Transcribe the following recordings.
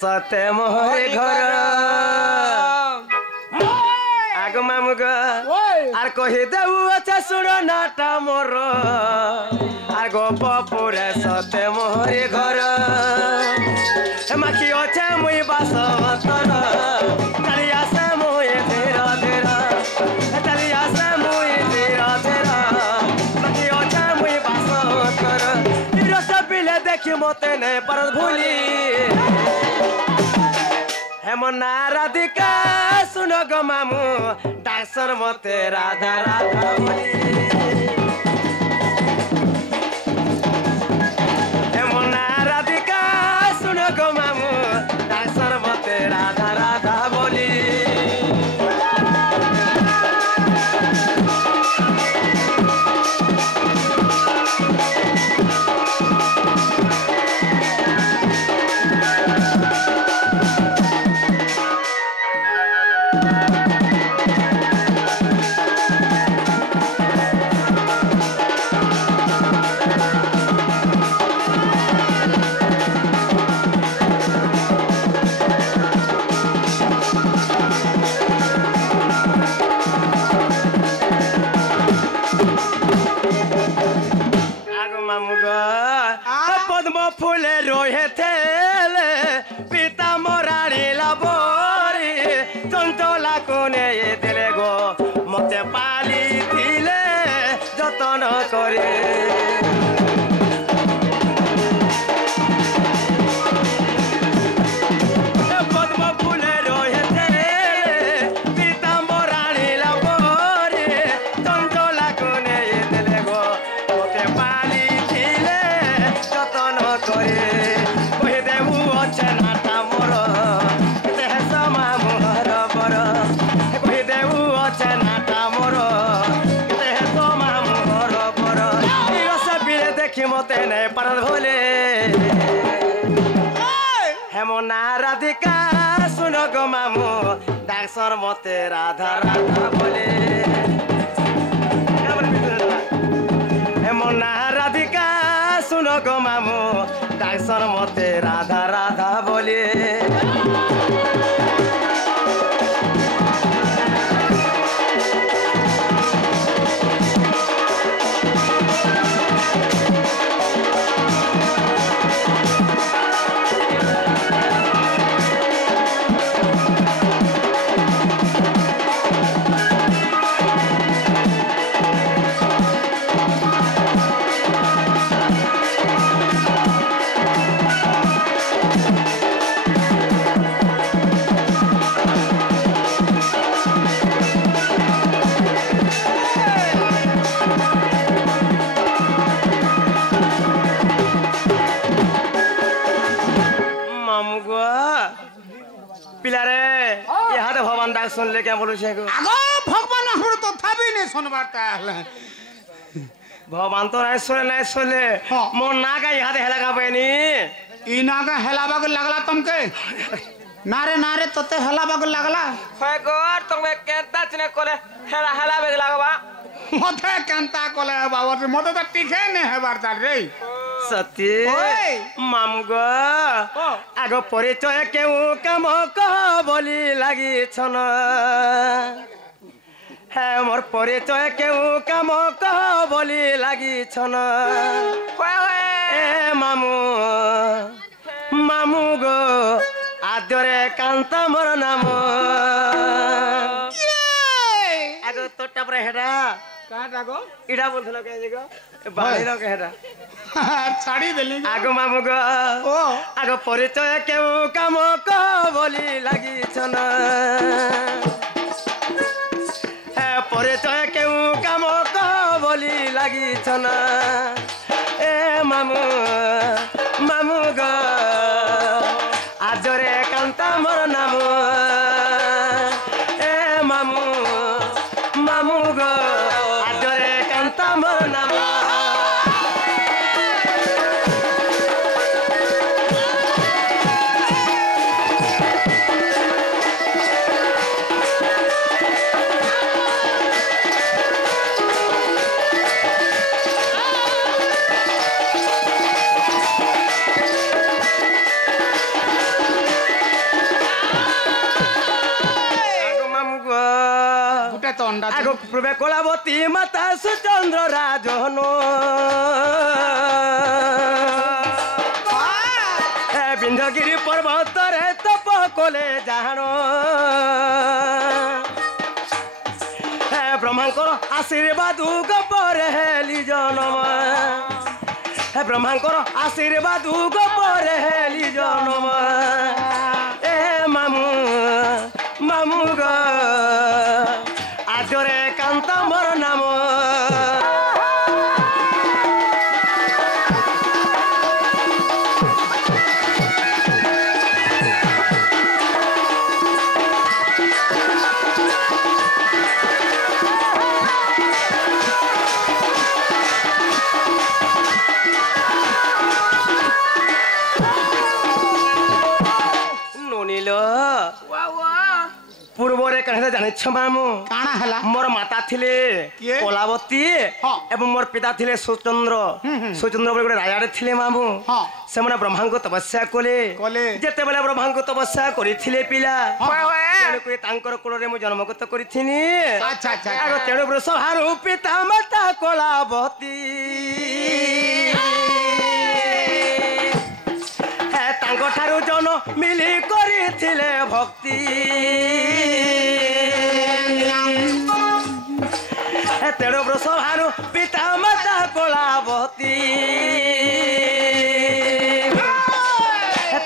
सते मोहरे घर आगो मामुग आर कहि देउ अच्छा सुन नाटा मोर आर गप पुरे सते मोहरे घर माखी अच्छे मुई बास तर चली आसे मुई धीरा धीरा चली आसे मुई धीरा धीरा माखी अच्छे मुई बास तर रस पिले देखी मते ने पर भूली हेमना राधिका सुन गो मामू डाक्सर मते राधा राधा बोली हेमना राधिका सुन गो मामू डाक्सर मते राधा राधा बोली पद्म फूले रोहे थेले पिता मोरारी लाबोरी चंचला कोने दिले गो मते पाली थिले जतन करे पद्म फूले रोहे थेले पिता मोरारी लाबोरी चंचला कोने दिले गो मते पाली थिले जतन करे कहि देबु अच्छे नाटा मोर देह समा मोहर बर कहि देबु अच्छे नाटा मोर देह समा मोहर बर रस पिले देखि मते ने पर भोले हेमना राधिका सुन गो मामू डाक्सर मते राधा राधा बोले हेमना राधिका सुन गो मामू डाक्सर मते राधा राधा बोले भगवान डाक सुन ले क्या बोलू छे आगो भगवान हमर तो थाबी ने सुनबाता हले भगवान तो नहीं सुने मोर नागा याद हेला का बनी ई नागा हेलाबा के लागला तुमके नारे नारे तोते हेलाबा के लागला होय गोर तुमके केंता चने कोले हेला हेला बे लागबा मथे केंता कोले बाबा मते तो टिके ने हेबार तार रे सती मामगो आगो परिचय केउ काम कह बोली लागि छन हे मोर परिचय केउ काम कह बोली लागि छन ए मामू मामू गो आदरे कांता मोर नाम आगो तोटा पर हेडा काटा गो इडा बोलथलो के जगो बाली रो के हेडा छाड़ी देली आगो मामू गो ओ आगो परिचय केउ काम कह बोली लागि छन हे परिचय केउ काम कह बोली लागि छन ए मामू मामू गो आजरे कांता मोर नाम ए मामू मामू गो आजरे कांता मोर नाम अंडा आगो पूर्वे कलावती माता सुचंद्र राजन बिंधगिरी पर्वत रे तप कोले जाण ब्रह्मांकर आशीर्वाद गपरे हेली जनम ब्रह्मांकर आशीर्वाद गपरे हेली जनम ए मामू मामू ग आजरे कांत मोर नाम पूर्वरे कहते जाने मामू काना हला मोर माता थिले किए? कलावती हाँ। एवं मोर पिता थिले सुचंद्र सुचंद्र बोले गोटे राजा थिले मामू हाँ। से माने ब्रह्मा को तपस्या कले जेते बेले ब्रह्मा को तपस्या करिथिले पिला तेणु कोई तांकर कुल रे मु जन्मगत करिथिनी अच्छा अच्छा आगो तेणु वृषभानु पिता माता कलावती तांको ठारू जन मिली करिथिले भक्ति तेणु वृषभानु पिता माता कलावती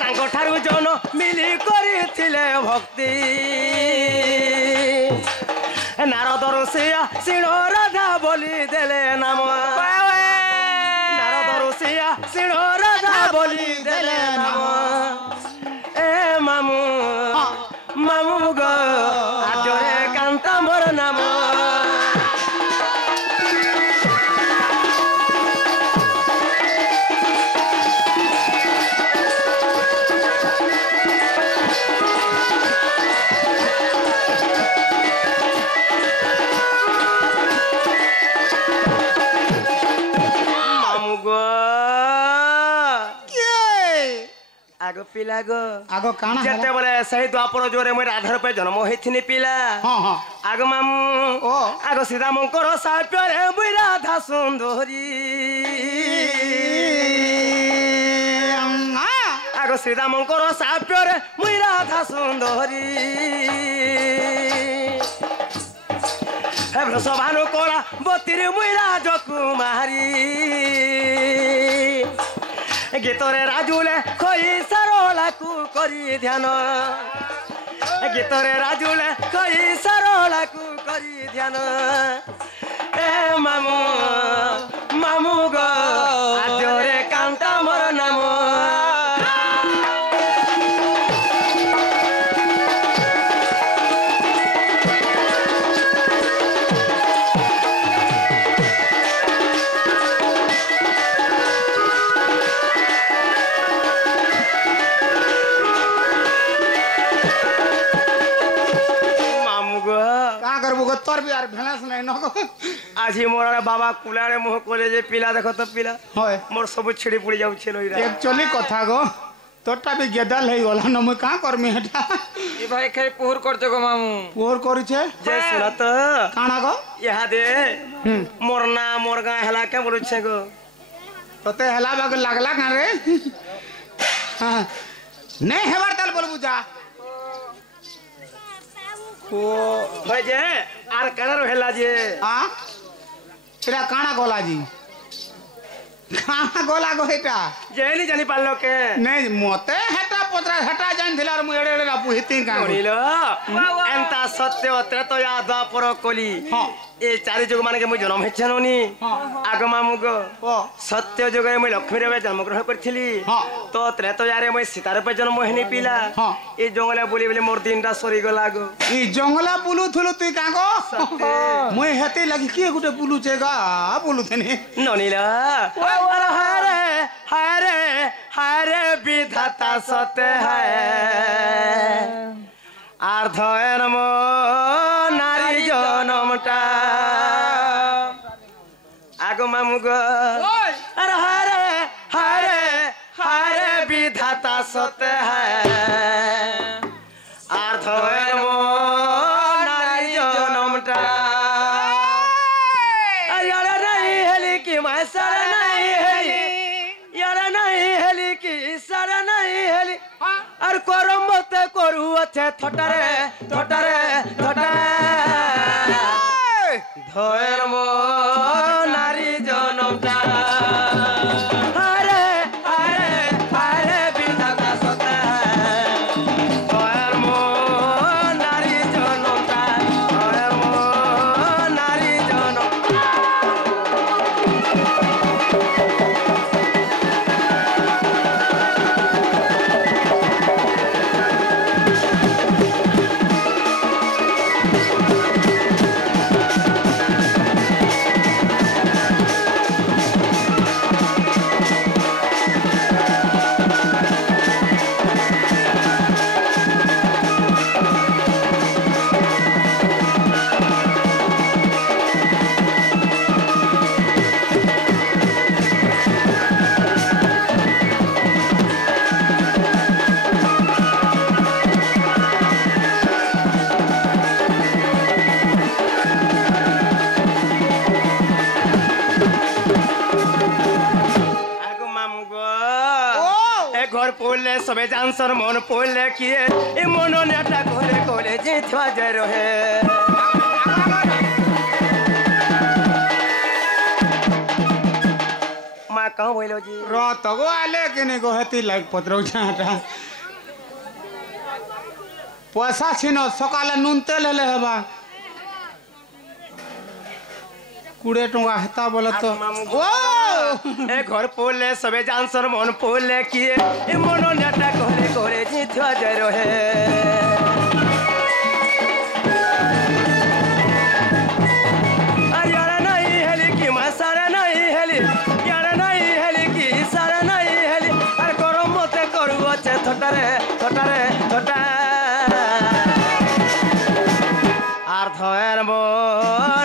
तांको ठारू जन मिली करिथिले भक्ति नारद ऋषिया सिंह राधा बोली देले नाम नारद ऋषिया सिंह राधा बोली देले नाम ए मामू मामू ग आजरे कांता मोर नाम आगो पिला गो आगो काना हला जेते बोले सही द्वापर जोरे मोर आधार पे जन्म होइथिनी पिला हां हां आगो मामू ओ आगो श्रीरामंकर साप्य रे मुई राधा सुंदरी आगो श्रीरामंकर साप्य रे मुई राधा सुंदरी हे वृषभानु कला बतिर मुई राजकुमारी गीतरे राजुले खोई सरलाकू करी ध्यान गीतरे राजुले खोई सरलाकू करी ध्यान ए मामू मामू गो आजरे कांता मोर नाम तोर भी यार भेलास नहीं नको आज ही मोर बाबा कुलारे मुह कोले जे पिला देखो तो पिला होय मोर सब छिड़ी पड़ी जाउ छे लोइरा एक्चुअली कथा गो तोटा भी गेदल है गला न म का करमी हेटा ई भाई खाई पोहर करते गो मामू पोर करू छे जे सुनत काना गो यहा दे मोर ना मोर गा हला के बोलु छे गो तते हला बाग लागला का रे हां नहीं हेबार ताल बोलबू जा ओ भाई जे आर कलर हेला जे हां तेरा काना गोला जी काना गोला गो हेटा जेली जानी पालो के नहीं मोते हेटा पोतरा हेटा जान दिला रे मु एडे एडे रापु हिती का बोलिलो एंता सत्य त्रेतो या द्वापर कली हां ए चारि जुग माने के मु जन्म हेछनोनी आग मामु गो सत्य जुग में लक्ष्मी रे जन्म ग्रहण करथिली तो त्रेतो यारे मैं सीता रे जन्म हेनी पिला ए जंगले बोली बोली मोर दिनटा सरी गला गो ई जंगला बुलु थुलु तुई का गो मुई हेते लगी के गुटे बुलु छेगा बुलु थने ननीला हरे हरे हरे विधाता सत्य है आर्धयर मो नारी जनमटा आगो मामु गो अरे हरे हरे हरे विधाता सत्य है आर्धयर मो नारी जनमटा আর করম মতে করু আছে থটারে থটারে থটা ধর্ম নারী জনমটা আরে আরে আরে বিধাতা সতা ধর্ম নারী জনমটা ধর্ম নারী জনম घर पोले सबे जानसर मन पोले किए ए मन नेटा कोले कोले जिथवा जे रहे मा कहाँ बोलो जी रत गो आले कि नहीं गो हेती लाइक पत्रौ छाटा पैसा छिनो सकाले नून तेल हेले हेबा 20 टका हेता बोले तो ओ ए घर पोले सबे जानसर मन पोले किए ए मन नेटा कोले कोले जिथवा जे रहे यार नहीं हेली की मसारा नहीं हेली यार नहीं हेली की सारा नहीं हेली আর গরম মতে করু আছে থটারে থটারে থটা আর ধর্ম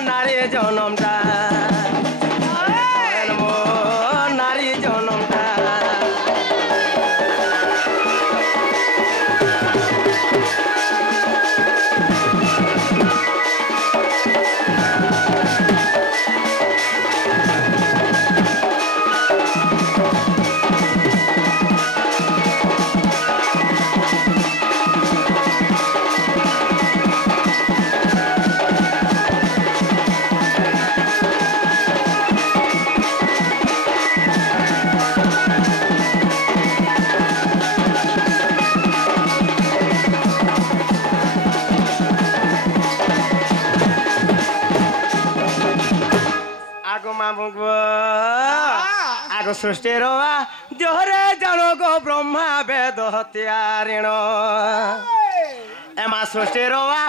নারী জনমটা ধর্ম নারী জনমটা आगो सृष्टि रवा जोहरे जानो गो ब्रह्मा वेद हत्यारिण एमा सृष्टि रवा